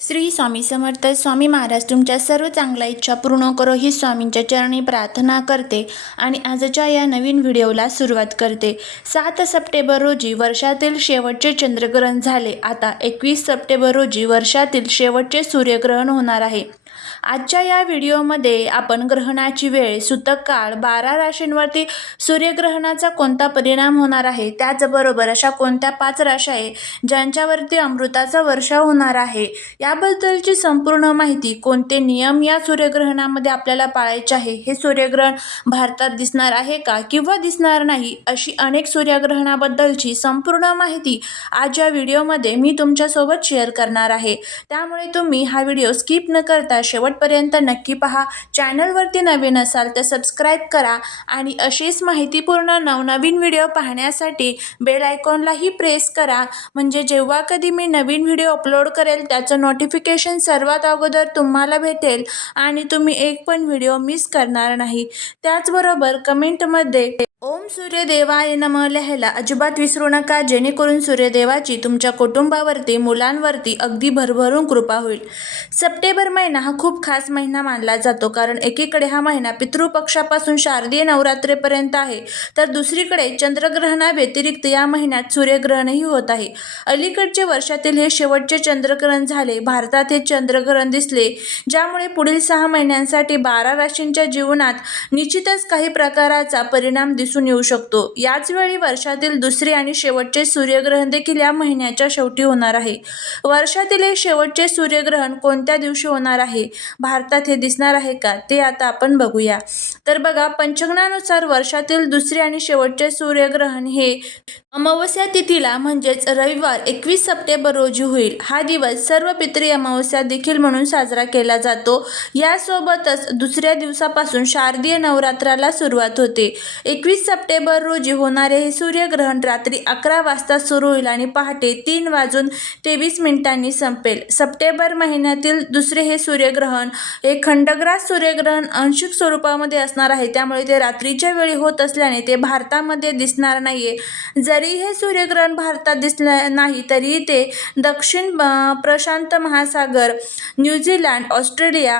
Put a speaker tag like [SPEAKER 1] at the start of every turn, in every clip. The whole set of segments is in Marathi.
[SPEAKER 1] श्री स्वामी समर्थ स्वामी महाराज तुमच्या सर्व चांगल्या इच्छा पूर्ण करो ही स्वामींच्या चरणी प्रार्थना करते आणि आजच्या या नवीन व्हिडिओला सुरुवात करते. सात सप्टेंबर रोजी वर्षातील शेवटचे चंद्रग्रहण झाले. आता एकवीस सप्टेंबर रोजी वर्षातील शेवटचे सूर्यग्रहण होणार आहे. आजच्या या व्हिडिओमध्ये आपण ग्रहणाची वेळ सुतक काळ बारा राशींवरती सूर्यग्रहणाचा कोणता परिणाम होणार आहे त्याचबरोबर अशा कोणत्या पाच राशा आहे ज्यांच्यावरती अमृताचा वर्षाव होणार आहे याबद्दलची संपूर्ण माहिती कोणते नियम या सूर्यग्रहणामध्ये आपल्याला पाळायचे आहे हे सूर्यग्रहण भारतात दिसणार आहे का किंवा दिसणार नाही अशी अनेक सूर्यग्रहणाबद्दलची संपूर्ण माहिती आज या व्हिडिओमध्ये मी तुमच्यासोबत शेअर करणार आहे. त्यामुळे तुम्ही हा व्हिडिओ स्किप न करता शेवट शेवटपर्यंत नक्की पहा. चॅनलवरती नवीन असाल तर सबस्क्राईब करा आणि अशीच माहितीपूर्ण नवनवीन व्हिडिओ पाहण्यासाठी बेल आयकॉनलाही प्रेस करा. म्हणजे जेव्हा कधी मी नवीन व्हिडिओ अपलोड करेल त्याचं नोटिफिकेशन सर्वात अगोदर तुम्हाला भेटेल आणि तुम्ही एक पण व्हिडिओ मिस करणार नाही. त्याचबरोबर कमेंटमध्ये ओम सूर्यदेवाय नम लिहायला अजिबात विसरू नका. जेणेकरून सूर्यदेवाची तुमच्या कुटुंबावरती मुलांवरती अगदी भरभरून कृपा होईल. सप्टेंबर महिना हा खूप खास महिना मानला जातो कारण एकीकडे हा महिना पितृपक्षापासून शारदीय नवरात्रेपर्यंत आहे. तर दुसरीकडे चंद्रग्रहणाव्यतिरिक्त या महिन्यात सूर्यग्रहणही होत आहे. अलीकडचे वर्षातील हे शेवटचे चंद्रग्रहण झाले. भारतात हे चंद्रग्रहण दिसले ज्यामुळे पुढील सहा महिन्यांसाठी बारा राशींच्या जीवनात निश्चितच काही प्रकाराचा परिणाम दिसून येऊ शकतो. याच वेळी वर्षातील दुसरे आणि शेवटचे सूर्यग्रहण देखील या महिन्याच्या शेवटी होणार आहे. वर्षातील हे शेवटचे सूर्यग्रहण कोणत्या दिवशी होणार आहे? भारतात हे दिसणार आहे का? ते आता आपण बघूया. तर बघा पंचगणानुसार वर्षातील दुसरे आणि शेवटचे सूर्यग्रहण हे अमावस्या तिथीला म्हणजेच रविवार एकवीस सप्टेंबर रोजी होईल. हा दिवस सर्व पितरी अमावस्या देखील म्हणून साजरा केला जातो. यासोबतच दुसऱ्या दिवसापासून शारदीय नवरात्राला सुरुवात होते. एकवीस वीस सप्टेंबर रोजी होणारे हे सूर्यग्रहण रात्री अकरा वाजता सुरू होईल आणि पहाटे तीन वाजून तेवीस मिनिटांनी संपेल. सप्टेंबर महिन्यातील दुसरे हे सूर्यग्रहण हे खंडग्रास सूर्यग्रहण अंशिक स्वरूपामध्ये असणार आहे. त्यामुळे ते रात्रीच्या वेळी होत असल्याने ते भारतामध्ये दिसणार नाहीये. जरी हे सूर्यग्रहण भारतात दिसलं नाही तरीही ते दक्षिण प्रशांत महासागर न्यूझीलँड ऑस्ट्रेलिया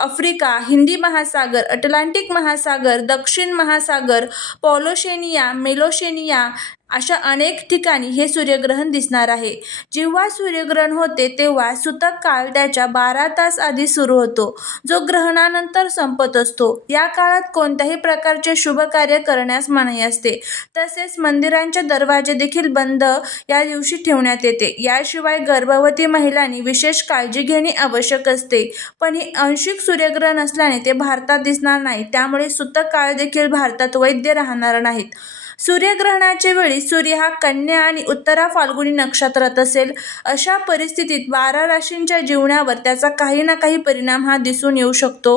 [SPEAKER 1] आफ्रिका हिंदी महासागर अटलांटिक महासागर दक्षिण महासागर पॉलोशेनिया मेलोशेनिया अशा अनेक ठिकाणी हे सूर्यग्रहण दिसणार आहे. जेव्हा सूर्यग्रहण होते तेव्हा सुतक काळ त्याच्या बारा तास आधी सुरू होतो जो ग्रहणानंतर संपत असतो. या काळात कोणत्याही प्रकारचे शुभ कार्य करण्यास मनाई असते. तसेच मंदिरांचे दरवाजे देखील बंद या दिवशी ठेवण्यात येते. याशिवाय गर्भवती महिलांनी विशेष काळजी घेणे आवश्यक असते. पण हे अंशिक सूर्यग्रहण असल्याने ते भारतात दिसणार नाही. त्यामुळे सुतक काळ देखील भारतात वैद्य राहणार नाहीत. सूर्यग्रहणाच्या वेळी सूर्य हा कन्या आणि उत्तरा फाल्गुनी नक्षत्रात असेल. अशा परिस्थितीत बारा राशींच्या जीवनावर त्याचा काही ना काही परिणाम हा दिसून येऊ शकतो.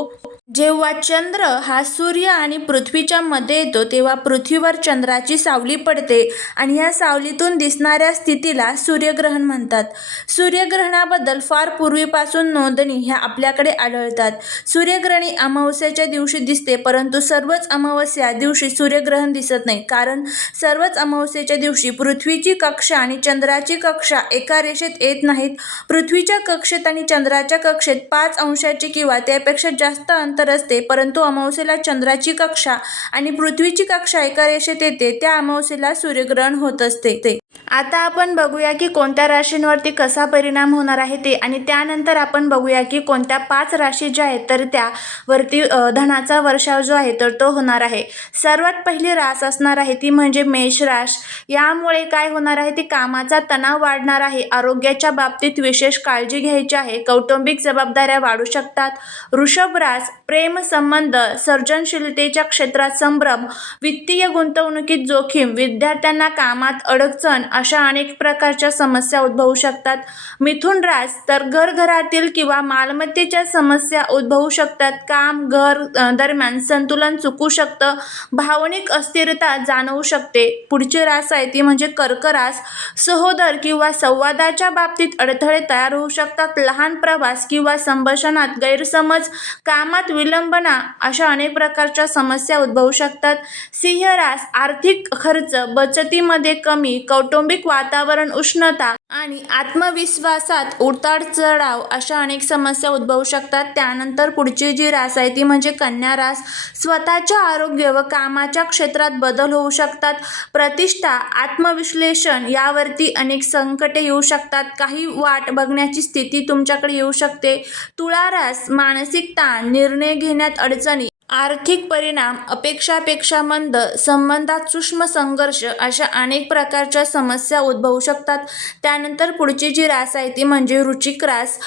[SPEAKER 1] जेव्हा चंद्र हा सूर्य आणि पृथ्वीच्या मध्ये येतो तेव्हा पृथ्वीवर चंद्राची सावली पडते आणि या सावलीतून दिसणाऱ्या स्थितीला सूर्यग्रहण म्हणतात. सूर्यग्रहणाबद्दल फार पूर्वीपासून नोंदणी ह्या आपल्याकडे आढळतात. सूर्यग्रहणी अमावस्याच्या दिवशी दिसते परंतु सर्वच अमावस्या दिवशी सूर्यग्रहण दिसत नाही कारण सर्वच अमावस्येच्या दिवशी पृथ्वीची कक्षा आणि चंद्राची कक्षा एका रेषेत येत नाहीत. पृथ्वीच्या कक्षेत आणि चंद्राच्या कक्षेत पाच अंशाची किंवा त्यापेक्षा जास्त अंतर असते. परंतु अमावस्येला चंद्राची कक्षा आणि पृथ्वीची कक्षा एका रेषेत येते. त्या अमावस्येला सूर्यग्रहण होत असते. ते आता आपण बघूया की कोणत्या राशींवरती कसा परिणाम होणार आहे ते आणि त्यानंतर आपण बघूया की कोणत्या पाच राशी ज्या आहेत तर त्यावरती धनाचा वर्षाव जो आहे तर तो होणार आहे. सर्वात पहिली रास असणार आहे ती म्हणजे मेष राश. यामुळे काय होणार आहे ती कामाचा तणाव वाढणार आहे. आरोग्याच्या बाबतीत विशेष काळजी घ्यायची आहे. कौटुंबिक जबाबदाऱ्या वाढू शकतात. वृषभ रास प्रेम संबंध सर्जनशीलतेच्या क्षेत्रात संभ्रम वित्तीय गुंतवणुकीत जोखीम विद्यार्थ्यांना कामात अडचण अशा अनेक प्रकारच्या समस्या उद्भवू शकतात. मिथुन रास तर घरघरातील किंवा मालमत्तेच्या समस्या उद्भवू शकतात. काम घर दरम्यान संतुलन चुकू शकतं. भावनिक अस्थिरता जाणवू शकते. पुढची रास आहे ती म्हणजे कर्करास. सहोदर किंवा संवादाच्या बाबतीत अडथळे तयार होऊ शकतात. लहान प्रवास किंवा संभाषणात गैरसमज कामात विलंबना अशा अनेक प्रकारच्या समस्या उद्भवू शकतात. सिंहरास आर्थिक खर्च बचतीमध्ये कमी कौटुंबिक वातावरण उष्णता आणि आत्मविश्वासात उतार चढाव अशा अनेक समस्या उद्भवू शकतात. त्यानंतर पुढची जी रास आहे ती म्हणजे कन्या रास. स्वतःच्या आरोग्य व कामाच्या क्षेत्रात बदल होऊ शकतात. प्रतिष्ठा आत्मविश्लेषण यावरती अनेक संकटे येऊ शकतात. काही वाट बघण्याची स्थिती तुमच्याकडे येऊ शकते. तुळा रास मानसिक ताण निर्णय घेण्यात अडचणी आर्थिक परिणाम अपेक्षापेक्षा मंद संबंधात सूक्ष्म संघर्ष अशा अनेक प्रकारच्या समस्या उद्भवू शकतात. त्यानंतर पुढची जी रास आहे ती म्हणजे रुचिक रास.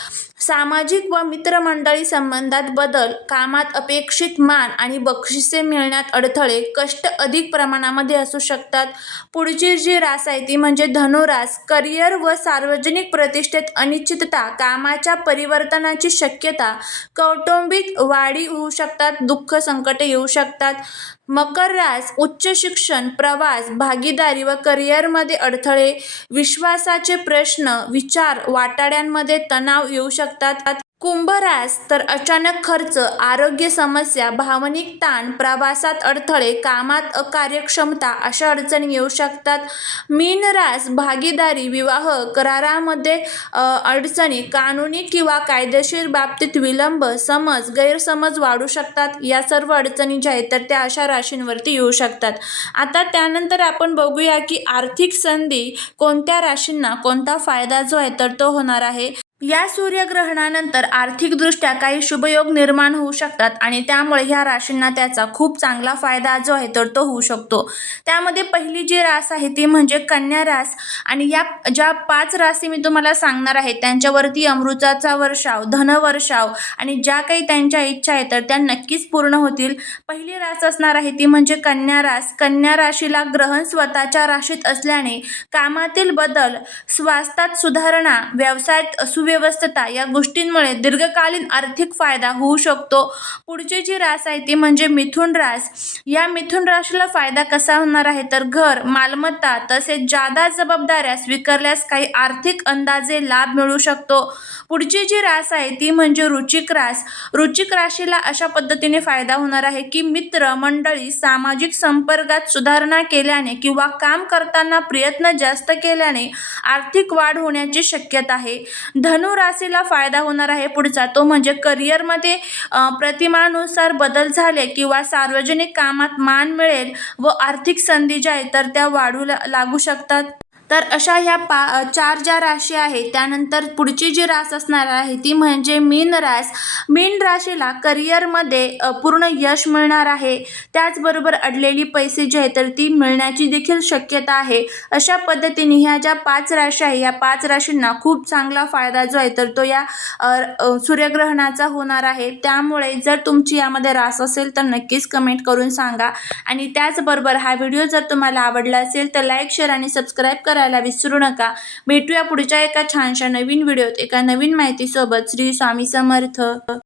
[SPEAKER 1] सामाजिक व मित्रमंडळी संबंधात बदल कामात अपेक्षित मान आणि बक्षिसे मिळण्यात अडथळे कष्ट अधिक प्रमाणामध्ये असू शकतात. पुढची जी रास आहे ती म्हणजे धनुरास. करिअर व सार्वजनिक प्रतिष्ठेत अनिश्चितता कामाच्या परिवर्तनाची शक्यता कौटुंबिक वाढी होऊ शकतात दुःख संकटे येऊ शकतात. मकर रास उच्च शिक्षण प्रवास भागीदारी व करिअरमध्ये अडथळे विश्वासाचे प्रश्न विचार वाटाड्यांमध्ये तणाव येऊ शकतात. शकतात कुंभरास तर अचानक खर्च आरोग्य समस्या भावनिक ताण प्रवासात अडथळे कामात अकार्यक्षमता अशा अडचणी येऊ शकतात. मीन रास भागीदारी विवाह करारामध्ये अडचणी कानूनी किंवा कायदेशीर बाबतीत विलंब समज गैरसमज वाढू शकतात. या सर्व अडचणी ज्या आहेत तर त्या अशा राशींवरती येऊ शकतात. आता त्यानंतर आपण बघूया की आर्थिक संधी कोणत्या राशींना कोणता फायदा जो आहे तर तो होणार आहे. या सूर्यग्रहणानंतर आर्थिकदृष्ट्या काही शुभयोग निर्माण होऊ शकतात आणि त्यामुळे ह्या राशींना त्याचा खूप चांगला फायदा जो आहे तर तो होऊ शकतो. त्यामध्ये पहिली जी रास आहे ती म्हणजे कन्या रास आणि या ज्या पाच राशी मी तुम्हाला सांगणार आहे त्यांच्यावरती अमृताचा वर्षाव धनवर्षाव आणि ज्या काही त्यांच्या इच्छा आहेत तर त्या नक्कीच पूर्ण होतील. पहिली रास असणार आहे ती म्हणजे कन्या रास. कन्या राशीला ग्रहण स्वतःच्या राशीत असल्याने कामातील बदल स्वास्थ्यात सुधारणा व्यवसायात सुव्यवस्थता या गोष्टींमुळे दीर्घकालीन आर्थिक फायदा होऊ शकतो. पुढची जी रास आहे ती म्हणजे मिथुन रास. या मिथुन राशीला फायदा कसा होणार आहे? तर घर मालमत्ता तसेच जादा जबाबदाऱ्या स्वीकारल्यास काही आर्थिक अंदाजे लाभ मिळू शकतो. पुढची जी रास आहे ती म्हणजे रुचिक रास. रुचिक राशीला अशा पद्धतीने फायदा होणार आहे की मित्र मंडळी सामाजिक संपर्कात सुधारणा केल्याने किंवा काम करताना प्रयत्न जास्त केल्याने आर्थिक वाढ होण्याची शक्यता आहे. धन राशीला फायदा होणार आहे. पुढचा तो म्हणजे करिअरमध्ये प्रतिमानुसार बदल झाले किंवा सार्वजनिक कामात मान मिळेल व आर्थिक संधी ज्या आहेत तर त्या वाढू ला- लागू शकतात. तर अशा ह्या पा चार ज्या राशी आहेत त्यानंतर पुढची जी रास असणार आहे ती म्हणजे मीन रास. मीन राशीला करिअरमध्ये पूर्ण यश मिळणार आहे. त्याचबरोबर अडलेली पैसे जे आहे तर ती मिळण्याची देखील शक्यता आहे. अशा पद्धतीने ह्या ज्या पाच राशी आहे या पाच राशींना खूप चांगला फायदा जो आहे तर तो या सूर्यग्रहणाचा होणार आहे. त्यामुळे जर तुमची यामध्ये रास असेल तर नक्कीच कमेंट करून सांगा. आणि त्याचबरोबर हा व्हिडिओ जर तुम्हाला आवडला असेल तर लाईक शेअर आणि सबस्क्राईब करायला विसरू नका. भेटूया पुढच्या एका छानशा नवीन व्हिडिओत. एका नवीन माहितीसोबत श्री स्वामी समर्थ.